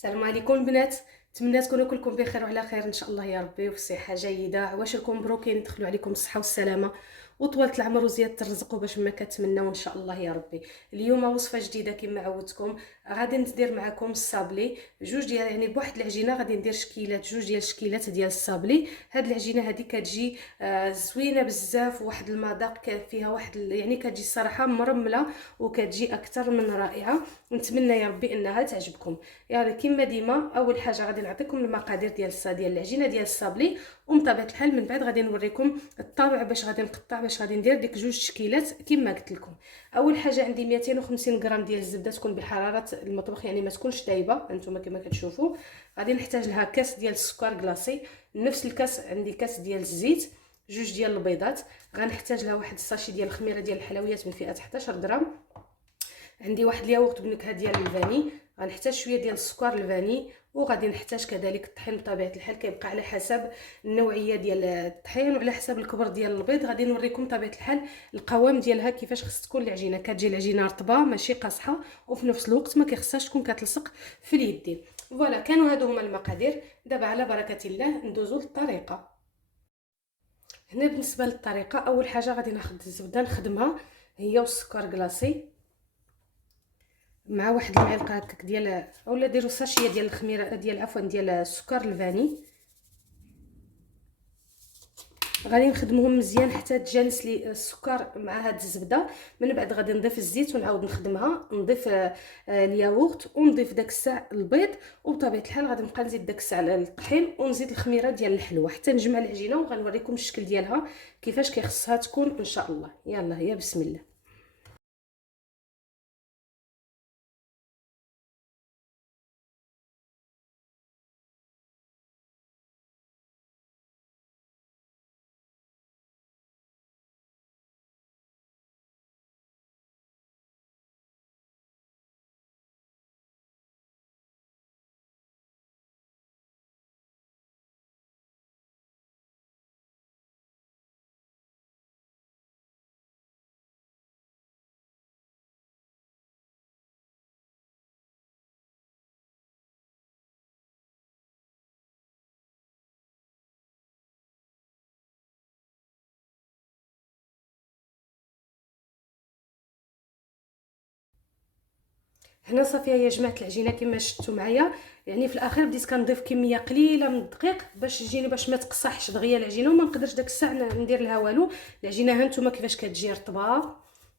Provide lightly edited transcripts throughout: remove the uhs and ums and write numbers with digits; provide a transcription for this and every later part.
السلام عليكم البنات. نتمنى تكونوا كلكم بخير وعلى خير ان شاء الله يا ربي، وفي صحه جيده. عواشركم مبروكين يدخلوا عليكم الصحه والسلامه وطولة العمر وزياده الرزق وباش ما كتمناو ان شاء الله يا ربي. اليوم وصفه جديده كما عودتكم، غادي ندير معكم الصابلي جوج ديال يعني بواحد العجينه. غادي ندير شكيلات، جوج ديال الشكيلات ديال الصابلي. هاد العجينه هذه كتجي زوينه بزاف، واحد المذاق فيها واحد يعني كتجي الصراحه مرمله وكتجي اكثر من رائعه. نتمنى يا ربي انها تعجبكم. يعني كما ديما اول حاجه غادي نعطيكم المقادير ديال العجينه ديال الصابلي، ومن طبيعه الحال من بعد غادي نوريكم الطابع باش غادي نقطع، باش غادي ندير ديك جوج شكيلات كما قلت لكم. اول حاجه عندي 250 غرام ديال الزبده، تكون بحراره المطبخ يعني ما تكونش طايبه انتما كما كتشوفوا. غادي نحتاج لها كاس ديال السكر كلاصي، نفس الكاس عندي كاس ديال الزيت، جوج ديال البيضات. غنحتاج لها واحد الساشي ديال الخميره ديال الحلويات من فئه 11 غرام. عندي واحد الياغورت بنكهه ديال الفاني. غنحتاج شويه ديال السكر الفاني، وغادي نحتاج كذلك الطحين. بطبيعه الحال كيبقى على حسب النوعيه ديال الطحين وعلى حسب الكبر ديال البيض. غادي نوريكم بطبيعه الحال القوام ديالها كيفاش خص تكون العجينه. كتجي العجينه رطبه ماشي قاصحه، وفي نفس الوقت ما كيخصهاش تكون كتلصق في اليدين. فوالا، كانوا هادو هما المقادير. دابا على بركه الله ندوزو للطريقه. هنا بالنسبه للطريقه، اول حاجه غادي ناخذ الزبده نخدمها هي والسكر كلاصي مع واحد المعلقه هكاك ديال، اولا ديروا ساشيه ديال الخميره ديال ديال السكر الفاني. غادي نخدمهم مزيان حتى تجانس لي السكر مع هاد الزبده. من بعد غادي نضيف الزيت ونعاود نخدمها، نضيف الياغورت، ونضيف داك الساع البيض، وبطبيعه الحال غادي نبقى نزيد داك الساع الطحين، ونزيد الخميره ديال الحلوه حتى نجمع العجينه. وغنوريكم الشكل ديالها كيفاش كيخصها تكون ان شاء الله. يلا يا بسم الله. هنا صافيه يا جماعه العجينه كما شفتوا معايا. يعني في الاخير بديت كنضيف كميه قليله من الدقيق باش تجيني، باش ما تقصحش دغيا العجينه وما نقدرش داك الساعه ندير لها والو. العجينه ها نتوما كيفاش كتجي رطبه،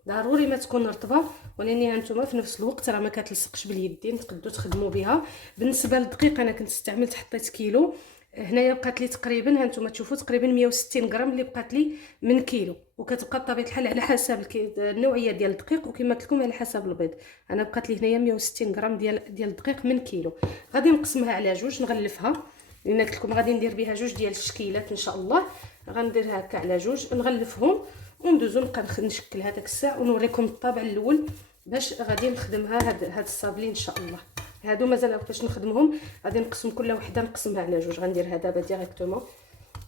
ضروري ما تكون رطبه، ولكن ها نتوما في نفس الوقت راه ما كتلصقش باليدين، تقدروا تخدموا بها. بالنسبه للدقيق انا كنت استعملت، حطيت كيلو. هنايا بقات لي تقريبا، ها نتوما تشوفوا تقريبا 160 غرام اللي بقات لي من كيلو. وكتبقى بطبيعه الحال على حسب النوعيه ديال الدقيق، وكما قلت لكم على حسب البيض. انا بقات لي هنايا 160 غرام ديال الدقيق من كيلو. غادي نقسمها على جوج، نغلفها، لان قلت لكم غادي ندير بها جوج ديال الشكيلات ان شاء الله. غنديرها هكا على جوج، نغلفهم وندوزو نبقى نشكل هذاك الساع ونوريكم الطابع الاول باش غادي نخدمها. هاد الصابلي ان شاء الله. هادو مازال باش نخدمهم غادي نقسم كل وحده، نقسمها على جوج. غنديرها دابا ديريكتومون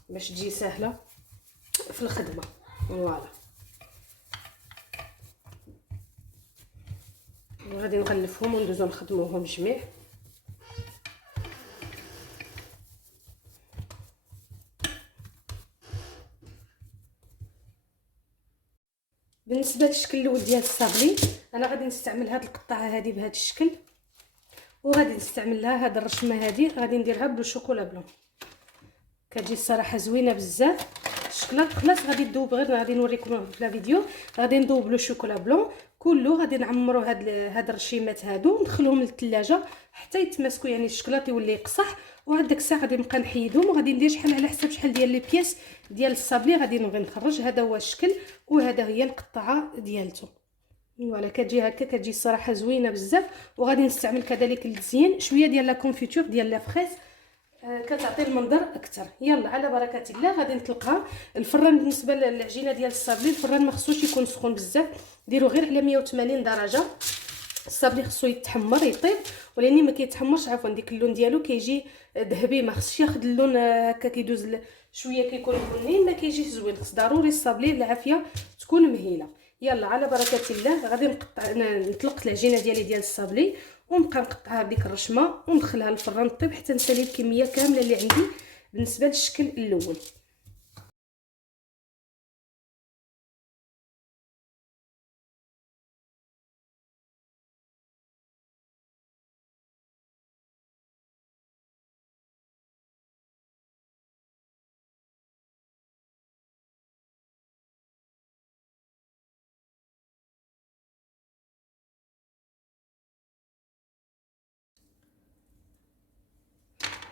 باش تجي سهله في الخدمه. فوالا، غادي نغلفهم وندوزو نخدموهم جميع. بالنسبه للشكل الاول ديال الصابلي، انا غادي نستعمل هاد القطعه هذه بهذا الشكل، وغادي نستعمل لها هاد الرشمه هذه. غادي نديرها بالشوكولا بلون، كتجي الصراحه زوينه بزاف. الشكلاط خلاص غادي تذوب، غير غادي نوريكم في الفيديو. غادي نذوب لو شوكولا بلون كله، غادي نعمرو هاد الرشيمات هادو وندخلهم للثلاجه حتى يتماسكوا، يعني الشكلاط يولي يقصح. وعاد داك الساعه غادي نبقى نحيدهم، وغادي ندير شحال على حسب شحال ديال لي بياس ديال الصابلي غادي نبغي نخرج. هذا هو الشكل، وهذا هي القطعه ديالته. فوالا، كتجي هكا، كتجي الصراحه زوينه بزاف. وغادي نستعمل كذلك للتزيين شويه ديال لا كونفيتور ديال لا فريز، كتعطي المنظر اكثر. يلا على بركه الله غادي نطلقها. الفران بالنسبه للعجينه ديال الصابلي، الفران ما خصوش يكون سخون بزاف، ديروا غير على 180 درجه. الصابلي خصو يتحمر يطيب، ولاني ما كيتحمرش عفوا ديك اللون ديالو كيجي ذهبي، ما خصش ياخذ اللون هكا كيدوز شويه كيكون بني، ما كيجيش زوين. خص ضروري الصابلي بالعافيه تكون مهيله. يلا على بركه الله غادي نطلق العجينه ديالي ديال الصابلي ونبقى نقطعها بديك الرشمه وندخلها للفران طيب حتى نسالي الكميه كامله اللي عندي بالنسبه للشكل الاول.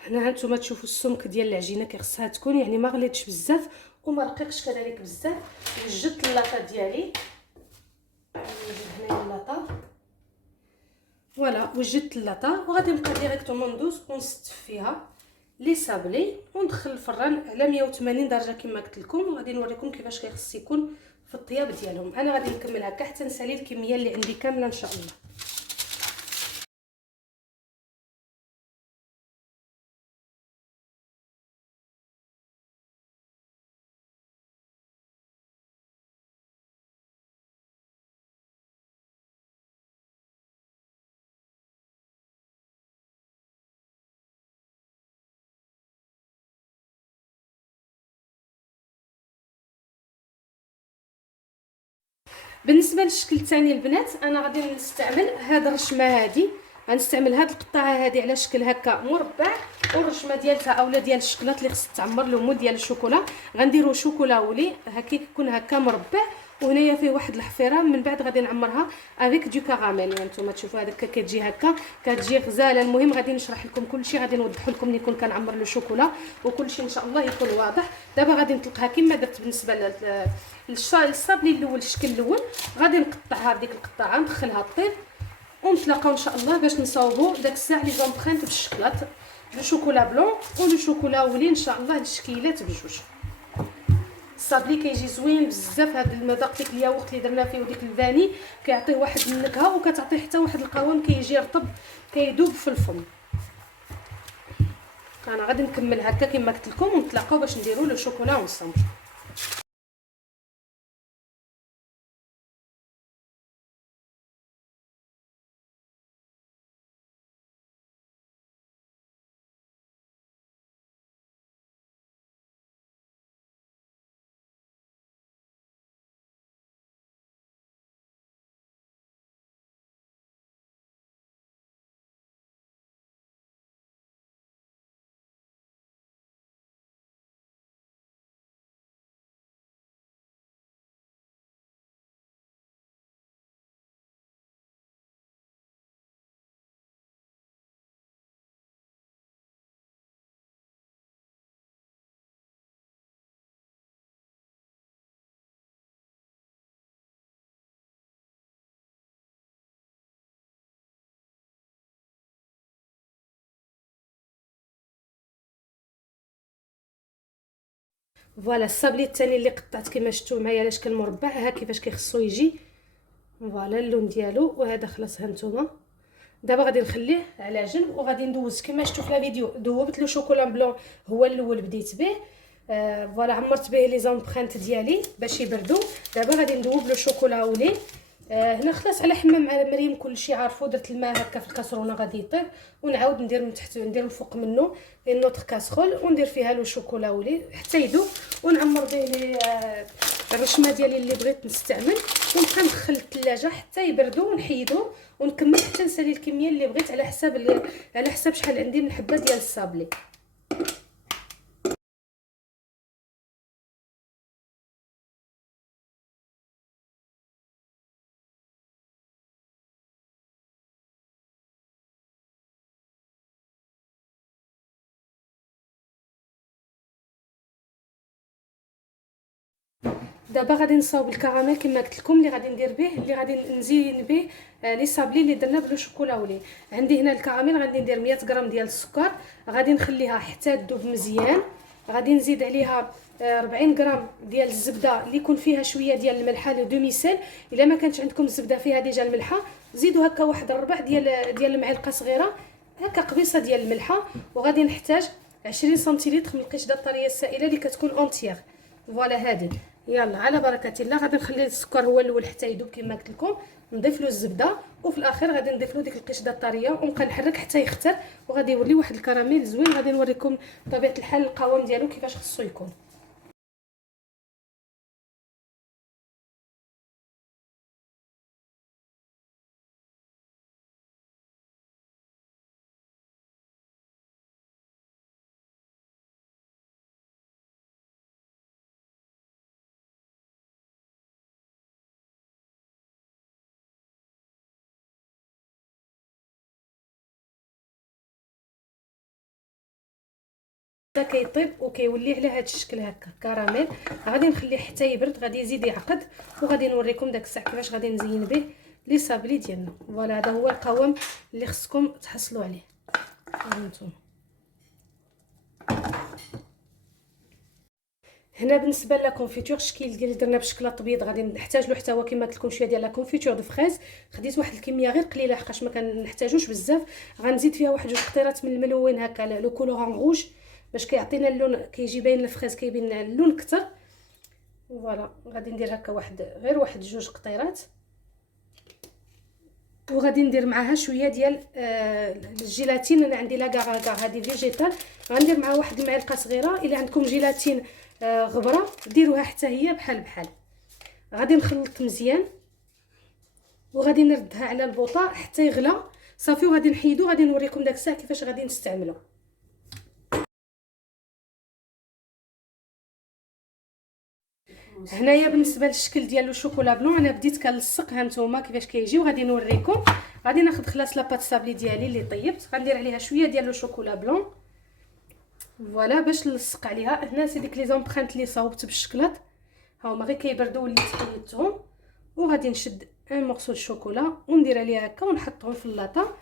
هنا هانتوما تشوفوا السمك ديال العجينه كيخصها تكون يعني ما غليتش بزاف وما رقيقش كذلك بزاف. وجدت اللاطه ديالي، نجيب هنايا اللاطه، فوالا وجدت اللاطه وغادي نبقى ديريكتومون ندوز ونستف فيها لي صابلي وندخل الفران على 180 درجه كما قلت لكم. وغادي نوريكم كيفاش كيخص يكون في الطياب ديالهم. انا غادي نكمل هكا حتى نسالي الكميه اللي عندي كامله ان شاء الله. بالنسبه للشكل الثاني البنات انا غادي نستعمل هاد الرشمه هادي، غنستعمل هاد القطعه هادي على شكل هكا مربع، والرشمه ديالها اولا ديال الشكلاط اللي خص تعمر له ديال الشوكولا غنديرو شوكولا ولي هكا يكون هكا مربع، وهنايا فيه واحد الحفيره من بعد غادي نعمرها افيك دو كراميل. يعني نتوما تشوفوا هذاك كتجي هكا كتجي غزاله. المهم غادي نشرح لكم كلشي، غادي نوضح لكم ملي يكون كنعمر له شوكولا وكلشي ان شاء الله يكون واضح. دابا غادي نطلقها كما درت بالنسبه للصابلي الاول الشكل الاول. غادي نقطعها بديك القطعه ندخلها طيب ونتلاقاو ان شاء الله باش نصاوبوا داك الساعه لي زومبرينت بالشكلاط لو شوكولا بلون ولو شوكولا ولي ان شاء الله الشكيلات بجوج. الصابلي كيجي زوين بزاف. هذا المذاق ديك الياغورت اللي درنا فيه وديك الفاني كيعطيه واحد النكهه وكتعطيه حتى واحد القوام كيجي رطب كيذوب في الفم. انا غادي نكمل هكا كما قلت لكم ونتلاقاو باش نديروا لو شوكولا ونصاوب. فوالا الصابلي الثاني اللي قطعت كما شفتوا معايا على شكل مربع ها كيفاش كيخصو يجي. فوالا اللون ديالو وهذا خلاص هانتوما. دابا غادي نخليه على جنب وغادي ندوز كما شفتوا في الفيديو ذوبت له شوكولا بلون هو الاول بديت به. فوالا عمرت به لي زامبرينت ديالي باش يبردوا. دابا غادي ندوب له شوكولا ولي. هنا خلاص على حمام على مريم كلشي عارفو. درت الماء هكا في الكاسرونه غادي يطيب ونعاود ندير من تحت ندير من فوق منه نوتر كاسرول وندير فيها له شوكولا ولي حتى يذوب ونعمر به لي الرشمه ديالي اللي بغيت نستعمل ونبقى ندخل الثلاجه حتى يبردوا ونحيدو ونكمل حتى نسالي الكميه اللي بغيت على حساب شحال عندي من حبه ديال الصابلي. دابا غادي نصاوب الكراميل كما قلت لكم اللي غادي ندير به اللي غادي نزين به لي صابلي اللي درنا بلو شوكولا ولي. عندي هنا الكراميل غادي ندير 100 غرام ديال السكر غادي نخليها حتى تذوب مزيان. غادي نزيد عليها 40 غرام ديال الزبده اللي يكون فيها شويه ديال الملحه لو دومي سيل. الا ما كانتش عندكم الزبده فيها ديجا الملحه زيدوا هكا واحد الربع ديال المعلقه صغيره هكا قبيصه ديال الملحه. وغادي نحتاج 20 سنتيلتر من القشده الطريه السائله اللي كتكون اونتيير. فوالا هذه يلا على بركه الله. غادي نخلي السكر هو الاول حتى يذوب كما قلت لكم، نضيف له الزبده، وفي الاخير غادي نضيف له ديك القشده الطريه ونبقى نحرك حتى يختر، وغادي يولي واحد الكراميل زوين. غادي نوريكم بطبيعه الحال القوام ديالو كيفاش خصو يكون. حتى كيطيب وكيولي على هذا الشكل هكا كراميل. غادي نخليه حتى يبرد، غادي يزيد يعقد، وغادي نوريكم داك الساعه كيفاش غادي نزين به لي صابلي ديالنا. فوالا هذا هو القوام اللي خصكم تحصلوا عليه. هانتوما هنا بالنسبه لا كونفيتور، الشكل ديالي درنا بالشكلاط ابيض. غادي نحتاج له حتى هو كما قلت لكم شويه ديال لا كونفيتور دو فريز. خديت واحد الكميه غير قليله حقاش ما كنحتاجوش بزاف. غنزيد فيها واحد جوج قطيرات من الملون هكا لو كولورون روج باش كيعطينا اللون، كيجي باين الفريز كيبين اللون اكثر. فوالا غادي ندير هكا غير واحد جوج قطيرات، وغادي ندير معاها شويه ديال الجيلاتين. انا عندي لا كاع هذه فيجيتال، غندير معها واحد المعلقه صغيره. الا عندكم جيلاتين غبره ديروها حتى هي بحال بحال. غادي نخلط مزيان وغادي نردها على البوطه حتى يغلى صافي، وغادي نحيدو. غادي نوريكم داك الساعه كيفاش غادي نستعملو. هنايا بالنسبه للشكل ديال لو شوكولا بلون انا بديت كنلصق. ها نتوما كيفاش كيجي، وغادي نوريكم. غادي ناخذ خلاص لاباط صابلي ديالي اللي طيبت، غندير عليها شويه ديال لو شوكولا بلون فوالا باش نلصق عليها. هنا سي ديك لي زومبرانت اللي صاوبت بالشكلاط، ها هما غير كيبردوا وليت حيدتهم. وغادي نشد ان مورسو الشوكولا وندير عليها هكا ونحطهم في اللاطه.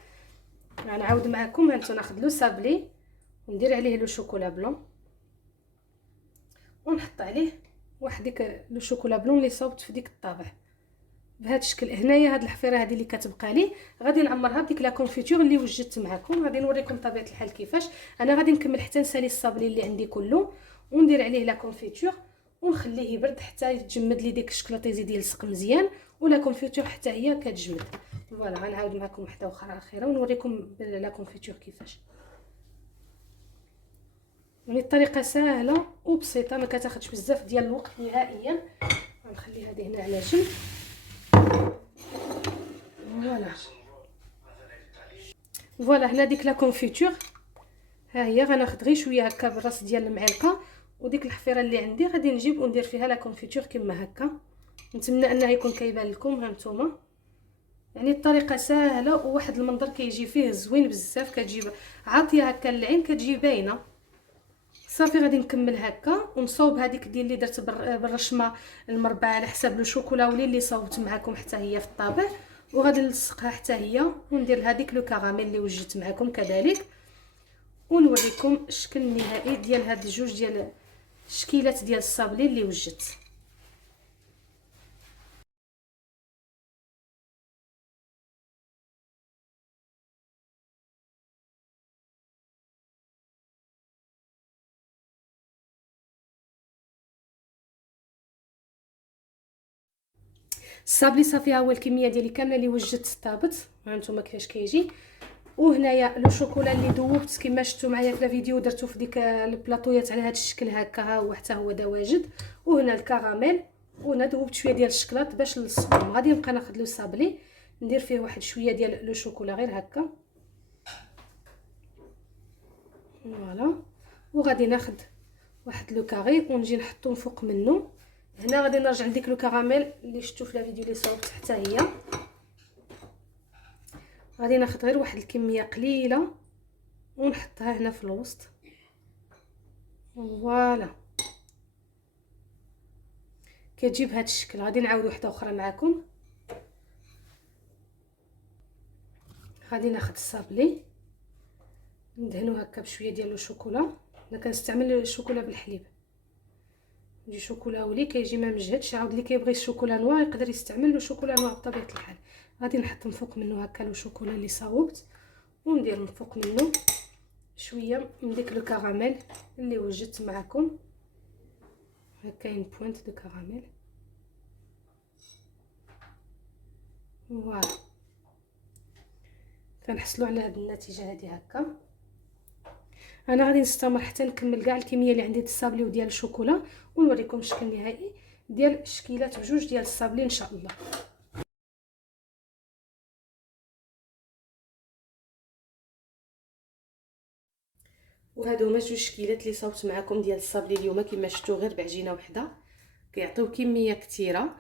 غنعاود معكم. هانتو ناخذ لو صابلي وندير عليه لو شوكولا بلون ونحط عليه واحد ديك لو شوكولا بلون اللي صاوبت في ديك الطابع بهذا الشكل. هنايا هاد الحفيره هذه اللي كتبقى لي غادي نعمرها بديك لا كونفيتور اللي وجدت معكم. غادي نوريكم طبيعه الحال كيفاش. انا غادي نكمل حتى نسالي الصابلي اللي عندي كله وندير عليه لا كونفيتور ونخليه يبرد حتى يتجمد لي ديك الشكلاط، يزيد يلصق مزيان، ولا كونفيتور حتى هي كتجمد. فوالا غنعاود معكم وحده اخرى اخيره ونوريكم لا كونفيتور كيفاش. يعني الطريقه سهله وبسيطه، ما كتاخذش بزاف ديال الوقت نهائيا. غنخلي هذه هنا على جنب. فوالا هنا ديك لا كونفيتور ها هي. غناخذ غير شويه هكا بالراس ديال المعلقه، وديك الحفيره اللي عندي غادي نجيب وندير فيها لا كونفيتور كما هكا. نتمنى انه يكون كيبان لكم. ها نتوما يعني الطريقه سهله وواحد المنظر كيجي فيه زوين بزاف، كتجيب عاطيه هكا للعين، كتجي باينه صافي. غادي نكمل هكا ونصوب هذيك ديال اللي درت بالرشمه المربعه على حساب لو شوكولاولي اللي صوبت معكم حتى هي في الطابع، وغادي نلصقها حتى هي وندير هذيك لو كراميل اللي وجدت معكم كذلك، ونوريكم الشكل النهائي ديال هاد الجوج ديال الشكيلات ديال الصابلي اللي وجدت. الصابلي صافي ها هو الكميه ديالي كامله اللي وجدت طابت. ها نتوما كيفاش كيجي. وهنايا لو شوكولا اللي ذوبت كما شفتوا معايا في الفيديو درتو في ديك البلاطويات على هذا الشكل هكا، ها هو حتى هو واجد. وهنا الكراميل، وهنا ذوبت شويه ديال الشكلاط باش نلصقهم. غادي نبقى ناخذ لو صابلي ندير فيه واحد شويه ديال لو شوكولا غير هكا فوالا، وغادي ناخذ واحد لو كاري ونجي نحطو فوق منه. هنا غادي نرجع لديك لو كراميل اللي شفتو في الفيديو اللي صوبت حتى هي. غادي ناخذ غير واحد الكميه قليله ونحطها هنا في الوسط فوالا، كتجي بهذا الشكل. غادي نعاود وحده اخرى معكم. غادي ناخذ الصابلي ندهنو هكا بشويه ديال الشوكولا. انا كنستعمل الشوكولا بالحليب، يجي شوكولا ولي كيجي ما مجهدش. عاود اللي كيبغي الشوكولا نوار يقدر يستعمل له شوكولا نوار بطبيعه الحال. غادي نحط من فوق منه هكا لو شوكولا اللي صاوبت، وندير من فوق منه شويه من ديك لو كراميل اللي وجدت معكم كاين بوينت دو كراميل. فوالا كنحصلوا على هذه النتيجه هذه هكا. انا غادي نستمر حتى نكمل كاع الكميه اللي عندي د الصابلي وديال الشوكولا، ونوريكم الشكل النهائي ديال الشكيلات بجوج ديال الصابلي ان شاء الله. وهادو هما جوج شكيلات اللي صاوبت معكم ديال الصابلي اليوم، كما شفتوا غير بعجينه وحده كيعطيو كميه كثيره.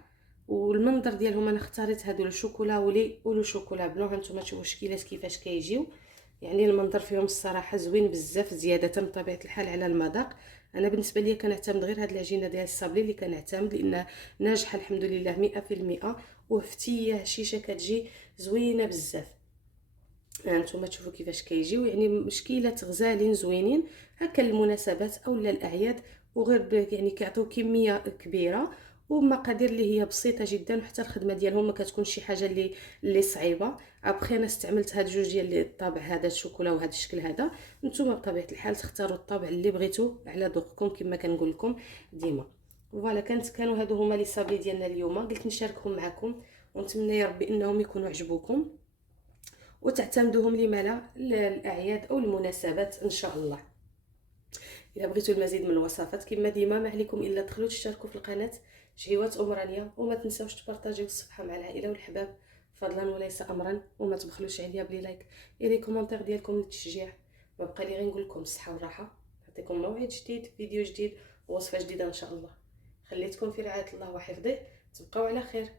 والمنظر ديالهم انا اختاريت هادو الشوكولا ولي ولو شوكولا بلون. هانتوما تشوفوا الشكيلات كيفاش كيجيو، يعني المنظر فيهم الصراحه زوين بزاف، زياده بطبيعه الحال على المذاق. انا بالنسبه لي كنعتمد غير هاد العجينه ديال الصابلي اللي كنعتمد، لان ناجحه الحمد لله 100%، وفتيه هشيشه كتجي زوينه بزاف. هانتوما تشوفوا كيفاش كيجيو، يعني مشكيلات غزالين زوينين هكا للمناسبات او للاعياد، وغير يعني كيعطيو كميه كبيره ومقادير اللي هي بسيطه جدا، وحتى الخدمه ديالهم ما كتكونش شي حاجه اللي صعيبه. ابخي انا استعملت هاد جوج ديال الطابع هذا الشوكولا وهذا الشكل هذا. نتوما بطبيعه الحال تختاروا الطابع اللي بغيتو على ذوقكم كما كنقول لكم ديما. فوالا كانوا هادو هما لي صابلي ديالنا اليوم، قلت نشاركهم معكم، ونتمنى يا ربي انهم يكونوا عجبوكم وتعتمدوهم لما لا للاعياد او المناسبات ان شاء الله. الا بغيتوا المزيد من الوصفات كما ديما ما عليكم الا تدخلوا تشتركوا في القناه شهيوات امرانيه، وما تنساوش تبارطاجيو الصفحه مع العائله والحباب فضلا وليس امرا، وما تبخلوش عليا بلي لايك لي كومونتير ديالكم للتشجيع. ما بقى لي غير نقول لكم الصحه والراحه، نعطيكم موعد جديد، فيديو جديد، ووصفه جديده ان شاء الله. خليتكم في رعايه الله وحفظه، تبقاو على خير.